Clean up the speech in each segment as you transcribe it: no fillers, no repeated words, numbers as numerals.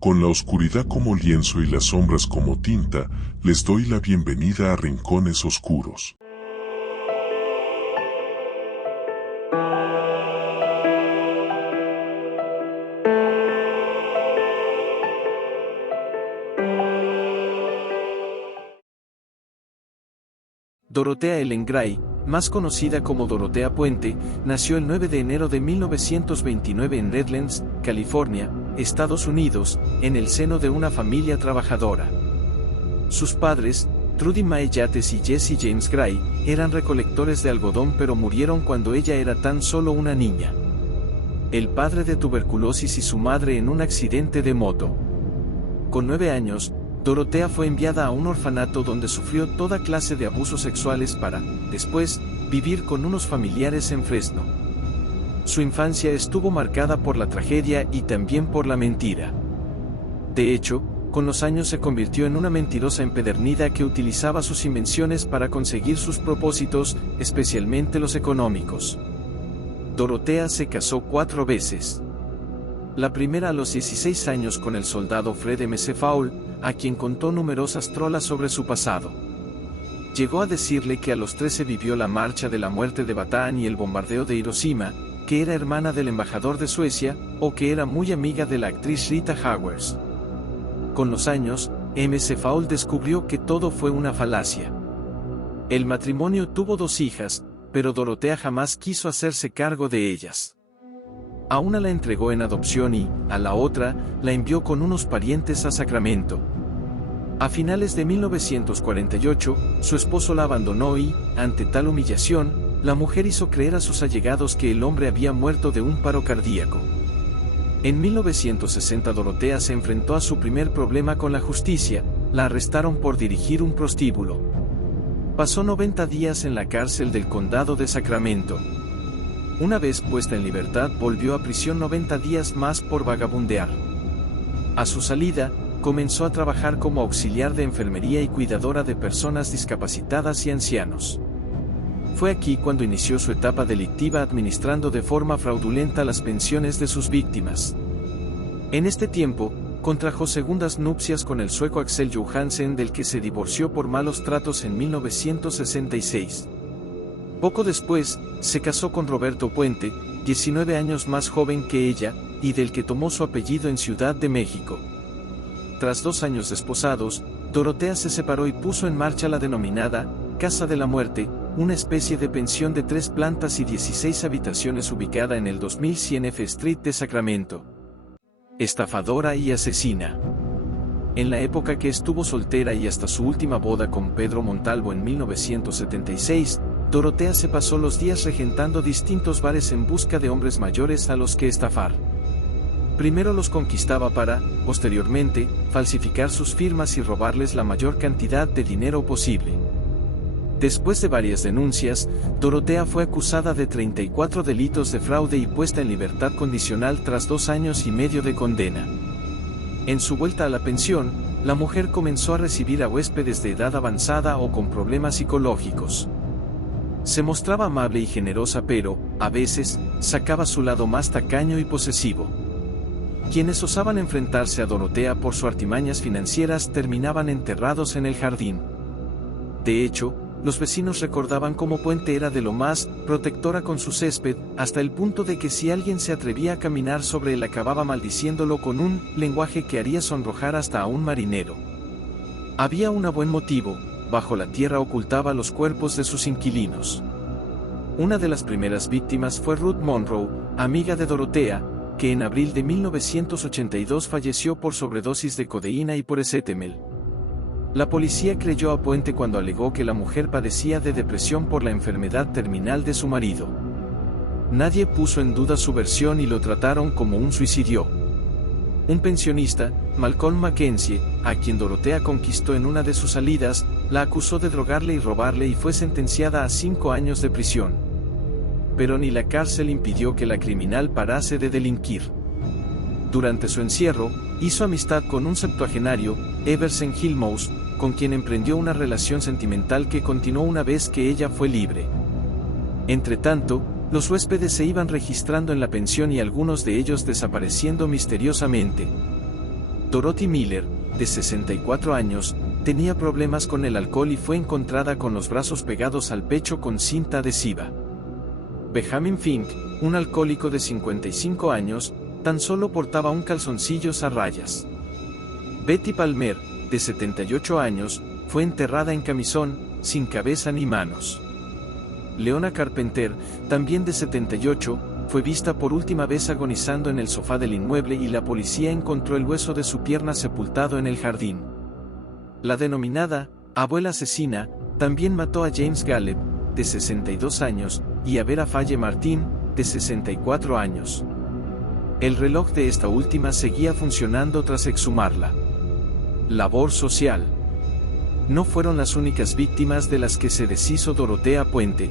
Con la oscuridad como lienzo y las sombras como tinta, les doy la bienvenida a Rincones Oscuros. Dorothea Ellen Gray, más conocida como Dorothea Puente, nació el 9 de enero de 1929 en Redlands, California, Estados Unidos, en el seno de una familia trabajadora. Sus padres, Trudy Mae Yates y Jesse James Gray, eran recolectores de algodón pero murieron cuando ella era tan solo una niña. El padre de tuberculosis y su madre en un accidente de moto. Con 9 años, Dorothea fue enviada a un orfanato donde sufrió toda clase de abusos sexuales para, después, vivir con unos familiares en Fresno. Su infancia estuvo marcada por la tragedia y también por la mentira. De hecho, con los años se convirtió en una mentirosa empedernida que utilizaba sus invenciones para conseguir sus propósitos, especialmente los económicos. Dorothea se casó 4 veces. La primera a los 16 años con el soldado Fred M. C. Fowle, a quien contó numerosas trolas sobre su pasado. Llegó a decirle que a los 13 vivió la marcha de la muerte de Batán y el bombardeo de Hiroshima, que era hermana del embajador de Suecia, o que era muy amiga de la actriz Rita Hayworth. Con los años, M. C. Fowle descubrió que todo fue una falacia. El matrimonio tuvo 2 hijas, pero Dorothea jamás quiso hacerse cargo de ellas. A una la entregó en adopción y, a la otra, la envió con unos parientes a Sacramento. A finales de 1948, su esposo la abandonó y, ante tal humillación, la mujer hizo creer a sus allegados que el hombre había muerto de un paro cardíaco. En 1960 Dorothea se enfrentó a su primer problema con la justicia, la arrestaron por dirigir un prostíbulo. Pasó 90 días en la cárcel del condado de Sacramento. Una vez puesta en libertad volvió a prisión 90 días más por vagabundear. A su salida, comenzó a trabajar como auxiliar de enfermería y cuidadora de personas discapacitadas y ancianos. Fue aquí cuando inició su etapa delictiva administrando de forma fraudulenta las pensiones de sus víctimas. En este tiempo, contrajo segundas nupcias con el sueco Axel Johansen, del que se divorció por malos tratos en 1966. Poco después, se casó con Roberto Puente, 19 años más joven que ella, y del que tomó su apellido en Ciudad de México. Tras 2 años desposados, Dorothea se separó y puso en marcha la denominada Casa de la Muerte, una especie de pensión de 3 plantas y 16 habitaciones ubicada en el 2100 F Street de Sacramento. Estafadora y asesina. En la época que estuvo soltera y hasta su última boda con Pedro Montalvo en 1976, Dorothea se pasó los días regentando distintos bares en busca de hombres mayores a los que estafar. Primero los conquistaba para, posteriormente, falsificar sus firmas y robarles la mayor cantidad de dinero posible. Después de varias denuncias, Dorothea fue acusada de 34 delitos de fraude y puesta en libertad condicional tras 2 años y medio de condena. En su vuelta a la pensión, la mujer comenzó a recibir a huéspedes de edad avanzada o con problemas psicológicos. Se mostraba amable y generosa pero, a veces, sacaba su lado más tacaño y posesivo. Quienes osaban enfrentarse a Dorothea por sus artimañas financieras terminaban enterrados en el jardín. De hecho, los vecinos recordaban cómo Puente era de lo más protectora con su césped, hasta el punto de que si alguien se atrevía a caminar sobre él acababa maldiciéndolo con un lenguaje que haría sonrojar hasta a un marinero. Había un buen motivo: bajo la tierra ocultaba los cuerpos de sus inquilinos. Una de las primeras víctimas fue Ruth Monroe, amiga de Dorothea, que en abril de 1982 falleció por sobredosis de codeína y por esetemel. La policía creyó a Puente cuando alegó que la mujer padecía de depresión por la enfermedad terminal de su marido. Nadie puso en duda su versión y lo trataron como un suicidio. Un pensionista, Malcolm Mackenzie, a quien Dorothea conquistó en una de sus salidas, la acusó de drogarle y robarle y fue sentenciada a 5 años de prisión. Pero ni la cárcel impidió que la criminal parase de delinquir. Durante su encierro, hizo amistad con un septuagenario, Everson Gilmour, con quien emprendió una relación sentimental que continuó una vez que ella fue libre. Entretanto, los huéspedes se iban registrando en la pensión y algunos de ellos desapareciendo misteriosamente. Dorothy Miller, de 64 años, tenía problemas con el alcohol y fue encontrada con los brazos pegados al pecho con cinta adhesiva. Benjamin Fink, un alcohólico de 55 años, tan solo portaba un calzoncillos a rayas. Betty Palmer, de 78 años, fue enterrada en camisón, sin cabeza ni manos. Leona Carpenter, también de 78, fue vista por última vez agonizando en el sofá del inmueble y la policía encontró el hueso de su pierna sepultado en el jardín. La denominada abuela asesina también mató a James Gallup, de 62 años, y a Vera Faye Martin, de 64 años. El reloj de esta última seguía funcionando tras exhumarla. Labor social. No fueron las únicas víctimas de las que se deshizo Dorotea Puente.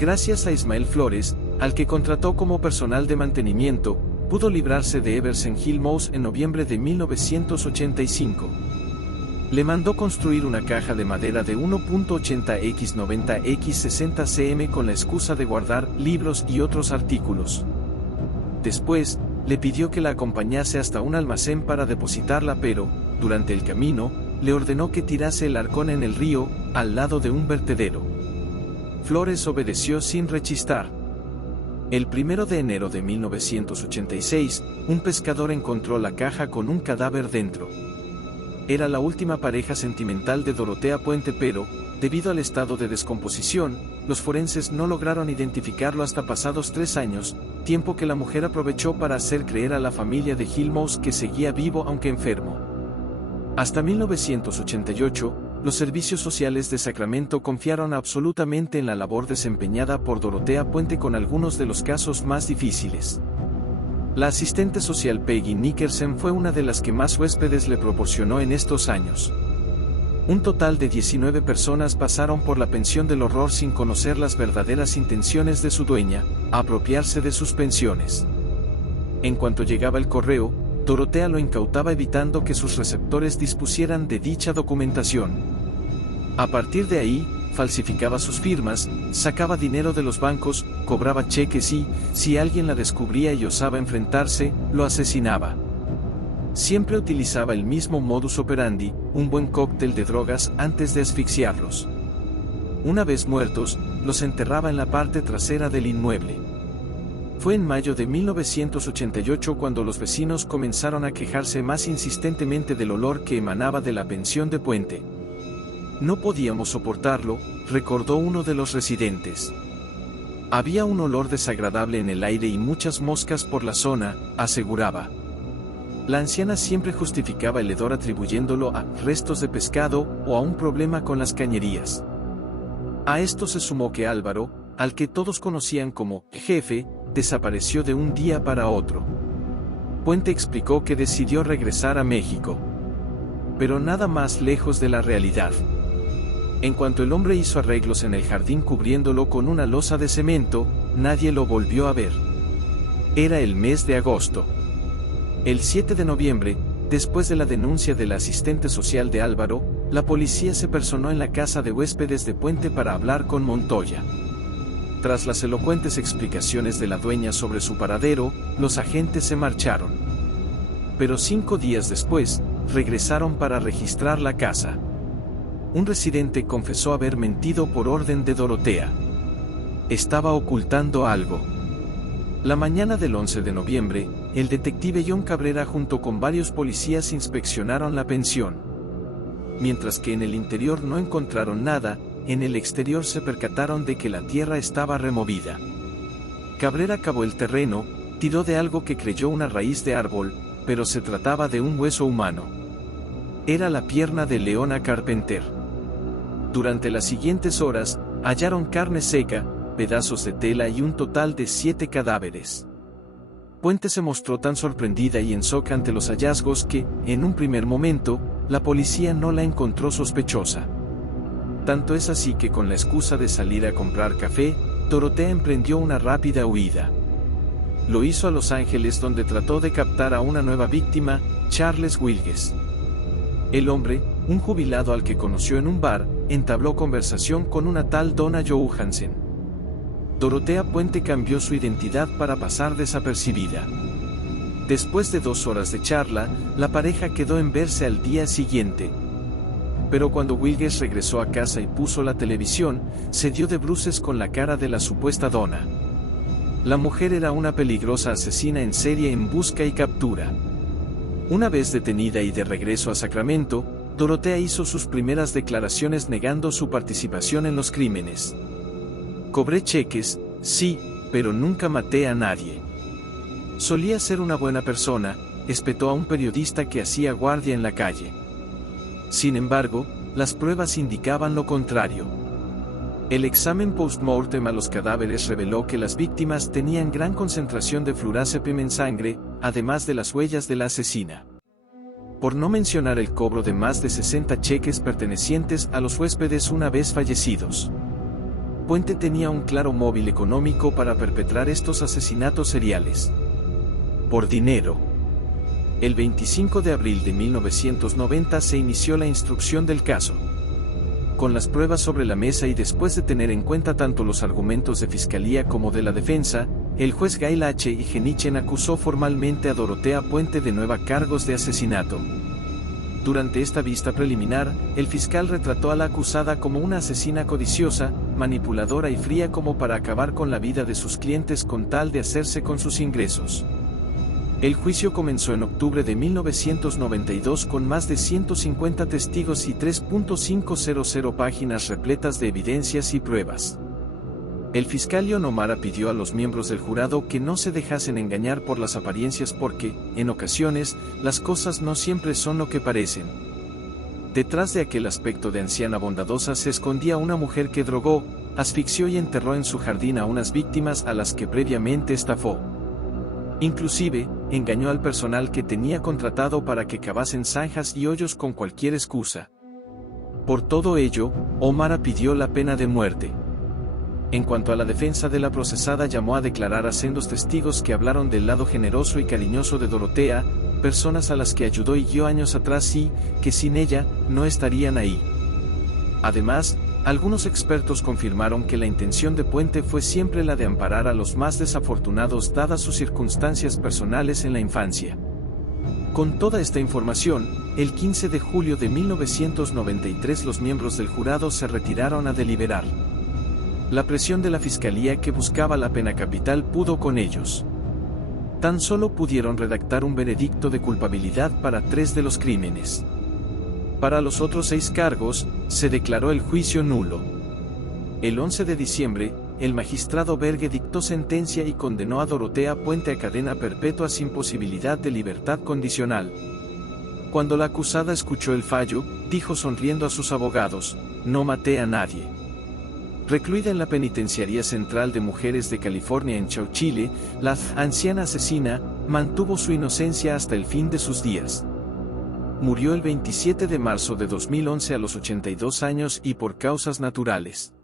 Gracias a Ismael Flores, al que contrató como personal de mantenimiento, pudo librarse de Everson Hill Mouse en noviembre de 1985. Le mandó construir una caja de madera de 1.80 x 90 x 60 cm con la excusa de guardar libros y otros artículos. Después, le pidió que la acompañase hasta un almacén para depositarla, pero, durante el camino, le ordenó que tirase el arcón en el río, al lado de un vertedero. Flores obedeció sin rechistar. El 1 de enero de 1986, un pescador encontró la caja con un cadáver dentro. Era la última pareja sentimental de Dorotea Puente, pero, debido al estado de descomposición, los forenses no lograron identificarlo hasta pasados 3 años, tiempo que la mujer aprovechó para hacer creer a la familia de Hill Mouse que seguía vivo aunque enfermo. Hasta 1988, los servicios sociales de Sacramento confiaron absolutamente en la labor desempeñada por Dorotea Puente con algunos de los casos más difíciles. La asistente social Peggy Nickerson fue una de las que más huéspedes le proporcionó en estos años. Un total de 19 personas pasaron por la pensión del horror sin conocer las verdaderas intenciones de su dueña, apropiarse de sus pensiones. En cuanto llegaba el correo, Dorotea lo incautaba evitando que sus receptores dispusieran de dicha documentación. A partir de ahí, falsificaba sus firmas, sacaba dinero de los bancos, cobraba cheques y, si alguien la descubría y osaba enfrentarse, lo asesinaba. Siempre utilizaba el mismo modus operandi, un buen cóctel de drogas antes de asfixiarlos. Una vez muertos, los enterraba en la parte trasera del inmueble. Fue en mayo de 1988 cuando los vecinos comenzaron a quejarse más insistentemente del olor que emanaba de la pensión de Puente. No podíamos soportarlo, recordó uno de los residentes. Había un olor desagradable en el aire y muchas moscas por la zona, aseguraba. La anciana siempre justificaba el hedor atribuyéndolo a restos de pescado o a un problema con las cañerías. A esto se sumó que Álvaro, al que todos conocían como jefe, desapareció de un día para otro. Puente explicó que decidió regresar a México. Pero nada más lejos de la realidad. En cuanto el hombre hizo arreglos en el jardín cubriéndolo con una losa de cemento, nadie lo volvió a ver. Era el mes de agosto. El 7 de noviembre, después de la denuncia de la asistente social de Álvaro, la policía se personó en la casa de huéspedes de Puente para hablar con Montoya. Tras las elocuentes explicaciones de la dueña sobre su paradero, los agentes se marcharon. Pero 5 días después, regresaron para registrar la casa. Un residente confesó haber mentido por orden de Dorotea. Estaba ocultando algo. La mañana del 11 de noviembre, el detective John Cabrera junto con varios policías inspeccionaron la pensión. Mientras que en el interior no encontraron nada, en el exterior se percataron de que la tierra estaba removida. Cabrera cavó el terreno, tiró de algo que creyó una raíz de árbol, pero se trataba de un hueso humano. Era la pierna de Leona Carpenter. Durante las siguientes horas, hallaron carne seca, pedazos de tela y un total de 7 cadáveres. Puente se mostró tan sorprendida y en shock ante los hallazgos que, en un primer momento, la policía no la encontró sospechosa. Tanto es así que con la excusa de salir a comprar café, Dorotea emprendió una rápida huida. Lo hizo a Los Ángeles donde trató de captar a una nueva víctima, Charles Wilges. El hombre, un jubilado al que conoció en un bar, entabló conversación con una tal Donna Johansen. Dorotea Puente cambió su identidad para pasar desapercibida. Después de 2 horas de charla, la pareja quedó en verse al día siguiente. Pero cuando Wilges regresó a casa y puso la televisión, se dio de bruces con la cara de la supuesta dona. La mujer era una peligrosa asesina en serie en busca y captura. Una vez detenida y de regreso a Sacramento, Dorotea hizo sus primeras declaraciones negando su participación en los crímenes. Cobré cheques, sí, pero nunca maté a nadie. Solía ser una buena persona, espetó a un periodista que hacía guardia en la calle. Sin embargo, las pruebas indicaban lo contrario. El examen post-mortem a los cadáveres reveló que las víctimas tenían gran concentración de flurazepam en sangre, además de las huellas de la asesina. Por no mencionar el cobro de más de 60 cheques pertenecientes a los huéspedes una vez fallecidos. Puente tenía un claro móvil económico para perpetrar estos asesinatos seriales. Por dinero. El 25 de abril de 1990 se inició la instrucción del caso. Con las pruebas sobre la mesa y después de tener en cuenta tanto los argumentos de fiscalía como de la defensa, el juez Gail H. Genichen acusó formalmente a Dorotea Puente de nueva cargos de asesinato. Durante esta vista preliminar, el fiscal retrató a la acusada como una asesina codiciosa, manipuladora y fría como para acabar con la vida de sus clientes con tal de hacerse con sus ingresos. El juicio comenzó en octubre de 1992 con más de 150 testigos y 3.500 páginas repletas de evidencias y pruebas. El fiscal John O'Mara pidió a los miembros del jurado que no se dejasen engañar por las apariencias porque, en ocasiones, las cosas no siempre son lo que parecen. Detrás de aquel aspecto de anciana bondadosa se escondía una mujer que drogó, asfixió y enterró en su jardín a unas víctimas a las que previamente estafó. Inclusive, engañó al personal que tenía contratado para que cavasen zanjas y hoyos con cualquier excusa. Por todo ello, O'Mara pidió la pena de muerte. En cuanto a la defensa de la procesada, llamó a declarar a sendos testigos que hablaron del lado generoso y cariñoso de Dorotea, personas a las que ayudó y guió años atrás y, que sin ella, no estarían ahí. Además, algunos expertos confirmaron que la intención de Puente fue siempre la de amparar a los más desafortunados dadas sus circunstancias personales en la infancia. Con toda esta información, el 15 de julio de 1993 los miembros del jurado se retiraron a deliberar. La presión de la fiscalía que buscaba la pena capital pudo con ellos. Tan solo pudieron redactar un veredicto de culpabilidad para 3 de los crímenes. Para los otros 6 cargos, se declaró el juicio nulo. El 11 de diciembre, el magistrado Berge dictó sentencia y condenó a Dorotea Puente a cadena perpetua sin posibilidad de libertad condicional. Cuando la acusada escuchó el fallo, dijo sonriendo a sus abogados: "No maté a nadie". Recluida en la Penitenciaría Central de Mujeres de California en Chowchile, la anciana asesina mantuvo su inocencia hasta el fin de sus días. Murió el 27 de marzo de 2011 a los 82 años y por causas naturales.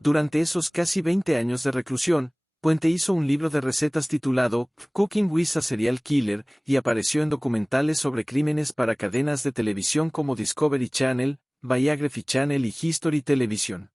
Durante esos casi 20 años de reclusión, Puente hizo un libro de recetas titulado Cooking with a Serial Killer y apareció en documentales sobre crímenes para cadenas de televisión como Discovery Channel, Biography Channel y History Television.